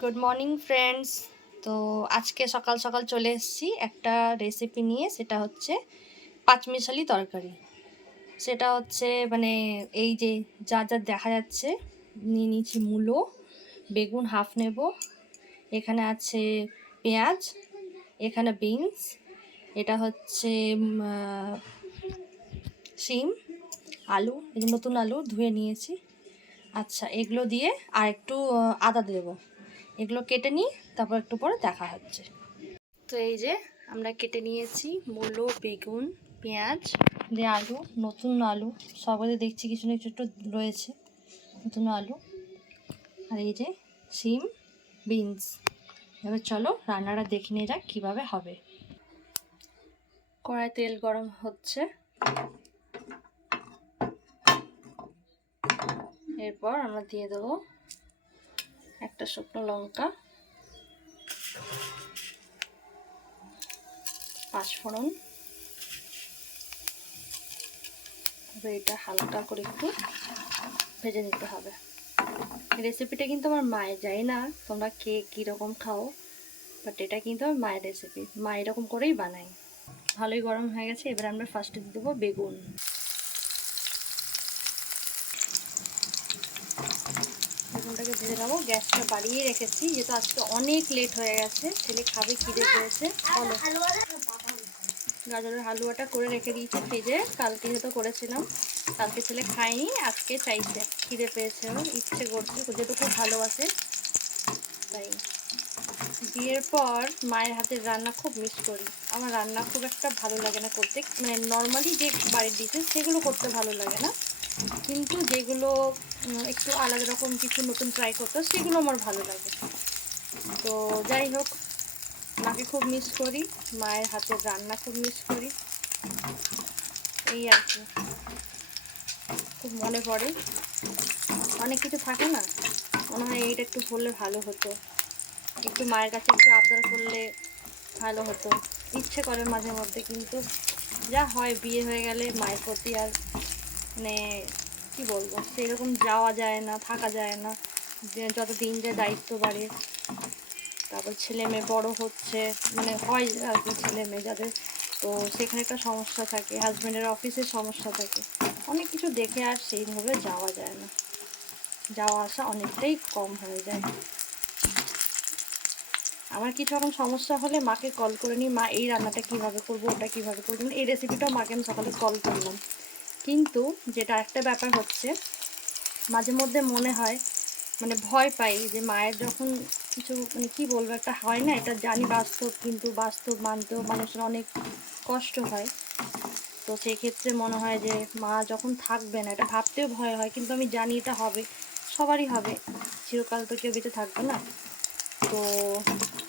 Good morning friends. তো আজকে সকাল সকাল চলে এসেছি একটা রেসিপি নিয়ে। সেটা হচ্ছে পাঁচমিশালি তরকারি। সেটা হচ্ছে মানে এই যে যা যা দেখা যাচ্ছে, নিয়ে নিয়েছি মূলো, বেগুন হাফ নেব, এখানে আছে পেঁয়াজ, এখানে বিনস, এটা হচ্ছে শিম, আলু, এই যে নতুন আলু ধুয়ে নিয়েছি। আচ্ছা, এগুলো দিয়ে আর একটু আদা দেবো। এগুলো কেটে নিই, তারপর একটু পরে দেখা হচ্ছে। তো এই যে আমরা কেটে নিয়েছি মূলো, বেগুন, পেঁয়াজ দিয়ে আলু, নতুন আলু, সবাই দেখছি কিছু না কিছু একটু রয়েছে নতুন আলু, আর এই যে শিম, বিনস। এবার চলো রান্নাটা দেখে নিয়ে যাক কীভাবে হবে। কড়াই তেল গরম হচ্ছে, এরপর আমরা দিয়ে দেবো একটা শুকনো লঙ্কা, পাঁচফোড়ন। এটা হালকা করে একটু ভেজে নিতে হবে। রেসিপিটা কিন্তু আমার মায়ের, জানি না তোমরা কে কীরকম খাও, বাট এটা কিন্তু আমার মায়ের রেসিপি। মা এরকম করেই বানায়। ভালোই গরম হয়ে গেছে, এবার আমরা ফার্স্টে দিয়ে দেবো বেগুন। বেগুনটাকে ভেজে নেবো। গ্যাসটা বাড়িয়ে রেখেছি যেহেতু আজকে অনেক লেট হয়ে গেছে, ছেলে খাবে, খিদে পেয়েছে। বলো, গাজরের হালুয়াটা করে রেখে দিয়েছি ফ্রিজে, কালকে যেহেতু করেছিলাম। কালকে ছেলে খায়নি, আজকে চাইছে, খিদে পেয়েছে, ইচ্ছে করছে, যেহেতু খুব ভালোবাসে তাই। বিয়ের পর মায়ের হাতের রান্না খুব মিস করি। আমার রান্না খুব একটা ভালো লাগে না করতে, মানে নর্মালি যে বাড়ির ডিশেস সেগুলো করতে ভালো লাগে না, কিন্তু যেগুলো একটু আলাদা রকম কিছু নতুন ট্রাই করতে সেগুলো আমার ভালো লাগে। তো যাই হোক, মাকে খুব মিস করি, মায়ের হাতের রান্না খুব মিস করি, এই আর কি। খুব মনে পড়ে, অনেক কিছু থাকে না, মনে হয় এইটা একটু বললে ভালো হতো, একটু মায়ের কাছে একটু আবদার করলে ভালো হতো, ইচ্ছে করে মাঝে মধ্যে। কিন্তু যা হয়, বিয়ে হয়ে গেলে মায়ের প্রতি আর মানে কী বলবো, সেরকম যাওয়া যায় না, থাকা যায় না। যত দিন যায় দায়িত্ব বাড়ে, তারপর ছেলে মেয়ে বড়ো হচ্ছে, মানে হয় আর কি ছেলে মেয়ে যাদের, তো সেখানে একটা সমস্যা থাকে, হাজব্যান্ডের অফিসের সমস্যা থাকে, অনেক কিছু দেখে আর সেইভাবে যাওয়া যায় না, যাওয়া আসা অনেকটাই কম হয়ে যায়। আমার কিছু এখন সমস্যা হলে মাকে কল করে নিই, মা এই রান্নাটা কীভাবে করবো, ওটা কীভাবে করবো। এই রেসিপিটাও মাকে আমি সকালে কল করলাম। কিন্তু যেটা একটা ব্যাপার হচ্ছে, মাঝে মধ্যে মনে হয়, মানে ভয় পাই যে মায়ের যখন কিছু মানে কী বলবো একটা হয় না, এটা জানি বাস্তব, কিন্তু বাস্তব মানতেও মানুষের অনেক কষ্ট হয়। তো সেই ক্ষেত্রে মনে হয় যে মা যখন থাকবে না, এটা ভাবতেও ভয় হয়, কিন্তু আমি জানি এটা হবে, সবারই হবে, চিরকাল তো কেউ বেঁচে থাকবে না। তো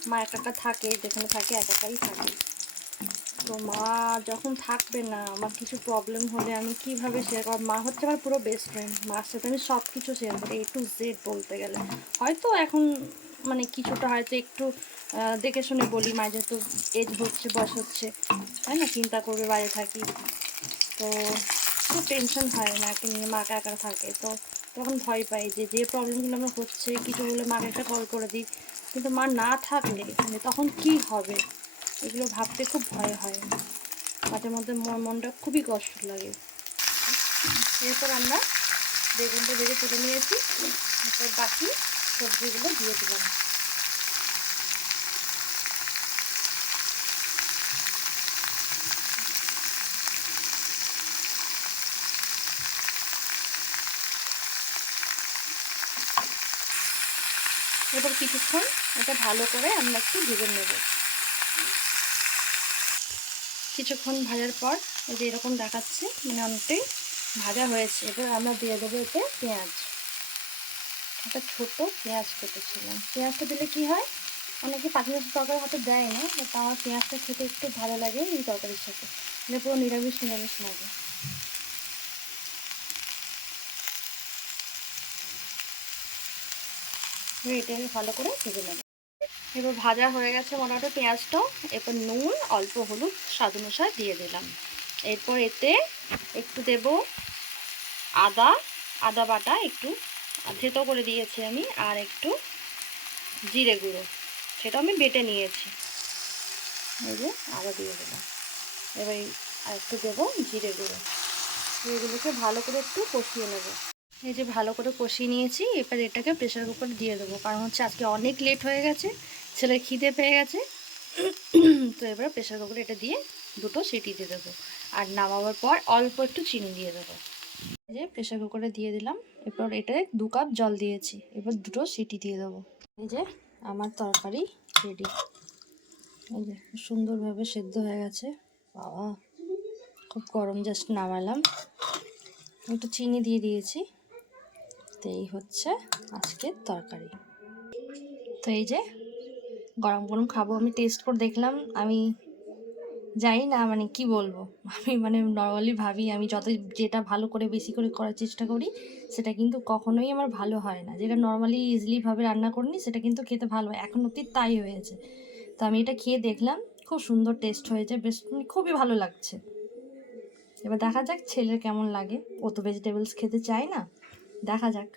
মা একা একা থাকে, যেখানে থাকে একা একাই থাকে। তো মা যখন থাকবে না, আমার কিছু প্রবলেম হলে আমি কীভাবে শেয়ার করব। মা হচ্ছে আমার পুরো বেস্ট ফ্রেন্ড, মার সাথে আমি সব কিছু শেয়ার করি, A to Z বলতে গেলে। হয়তো এখন মানে কিছুটা হয়তো একটু দেখে শুনে বলি, মা যেহেতু এজ হচ্ছে, বয়স হচ্ছে, তাই না, চিন্তা করবে, বাইরে থাকি, তো খুব টেনশন হয় মাকে নিয়ে, মা একা একা থাকে। তো তখন ভয় পাই যে যে প্রবলেমগুলো আমার হচ্ছে, কিছু হলে মাকে একটা কল করে দিই, কিন্তু মা না থাকলে মানে তখন কি হবে, এগুলো ভাবতে খুব ভয় হয়, মাঝে মধ্যে মনটা খুবই কষ্ট লাগে। এরপর আমরা বেগুনটা ভেজে তুলে নিয়েছি, এরপর বাকি সবজিগুলো দিয়ে দিলাম। এরপর কিছুক্ষণ এটা ভালো করে আমরা একটু ভেজে নেব। কিছুক্ষণ ভাজার পর এই যে এরকম দেখাচ্ছে, মানে অনেকটাই ভাজা হয়েছে। এবার আমরা দিয়ে দেবো এতে পেঁয়াজ। একটা ছোট পেঁয়াজ কেটেছিলাম। পেঁয়াজটা দিলে কি হয়, অনেকে পাঁচমিশালি তরকারি হয়তো দেয় না, বাট আমার পেঁয়াজটা খেতে একটু ভালো লাগে এই তরকারির সাথে, মানে পুরো নিরামিষ নিরামিষ লাগে। এটাকে ভালো করে ভেজে নেব। এবার ভাজা হয়ে গেছে মোটামুটি পেঁয়াজটাও। এরপর নুন, অল্প হলুদ স্বাদ অনুসারে দিয়ে দিলাম। এরপর এতে একটু দেব আদা, আদা বাটা একটু থেতো করে দিয়েছি আমি, আর একটু জিরে গুঁড়ো, সেটা আমি বেটে নিয়েছি। এই যে আদা দিয়ে দিলাম। এবার আর একটু দেবো জিরে গুঁড়ো। এগুলোকে ভালো করে একটু কষিয়ে নেব। এই যে ভালো করে কষিয়ে নিয়েছি, এবার এটাকে প্রেশার কুকারে দিয়ে দেবো, কারণ হচ্ছে আজকে অনেক লেট হয়ে গেছে, ছেলের খিদে পেয়ে গেছে। তো এবার প্রেশার কুকারে এটা দিয়ে দুটো সিটি দিয়ে দেবো, আর নামাবার পর অল্প একটু চিনি দিয়ে দেবো। এই যে প্রেশার কুকারে দিয়ে দিলাম, এরপর এটায় 2 কাপ জল দিয়েছি, এবার দুটো সিটি দিয়ে দেবো। এই যে আমার তরকারি রেডি। এই যে সুন্দরভাবে সেদ্ধ হয়ে গেছে। বাবা খুব গরম, জাস্ট নামালাম, একটু চিনি দিয়ে দিয়েছি। তো এই হচ্ছে আজকের তরকারি। তো এই যে গরম গরম খাবো। আমি টেস্ট করে দেখলাম, আমি জানি না মানে কি বলবো, আমি মানে নর্মালি ভাবি আমি যেটা ভালো করে বেশি করে করার চেষ্টা করি সেটা কিন্তু কখনোই আমার ভালো হয় না। যেটা নর্মালি ইজিলিভাবে রান্না করিনি সেটা কিন্তু খেতে ভালো হয়, এখন অব্দি তাই হয়েছে। তো আমি এটা খেয়ে দেখলাম, খুব সুন্দর টেস্ট হয়েছে, বেশ খুবই ভালো লাগছে। এবার দেখা যাক ছেলের কেমন লাগে, ও তো ভেজিটেবলস খেতে চায় না, দেখা যাক।